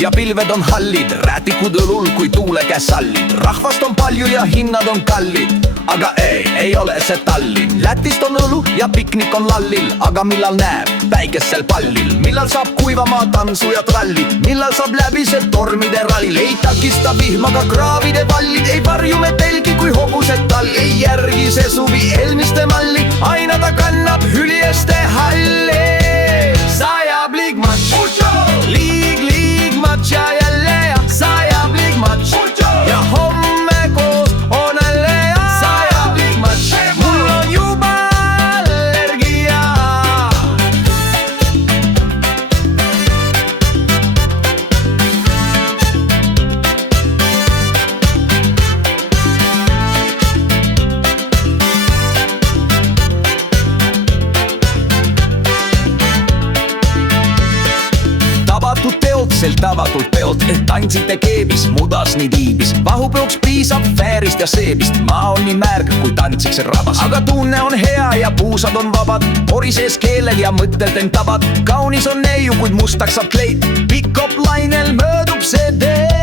ja pilved on hallid, räätikud õlul kui tuule käes sallid. Rahvast on palju ja hinnad on kallid, aga ei ole see Tallinn. Lätist on õlu ja piknik on lallil, aga millal näeb päikest sel pallil? Millal saab kuivamaa tantsu ja tralli? Millal saab läbi see tormide rall? Ei takista vihmaga kraavide vallid, ei varju me telgi kui hobused tall. Ei järgi see suvi eelmiste malli, aina ta kannab hüljeste halli. Sajab liigmatš, liigmatš ja jälle ja sajab liigmatš ja homme koos on jälle ja sajab liigmatš. Mul on juba allergia. Tavatult peolt, et tantsite keebis, mudas nii tiibis. Vahupeoks piisab fäärist ja seebist, maa on nii märg, kui tantsiks rabas. Aga tunne on hea ja puusad on vabad, horisees keelel ja mõttelt end tabad. Kaunis on neiu, kuid mustaks saab kleit, pikop lainel möödub see tee.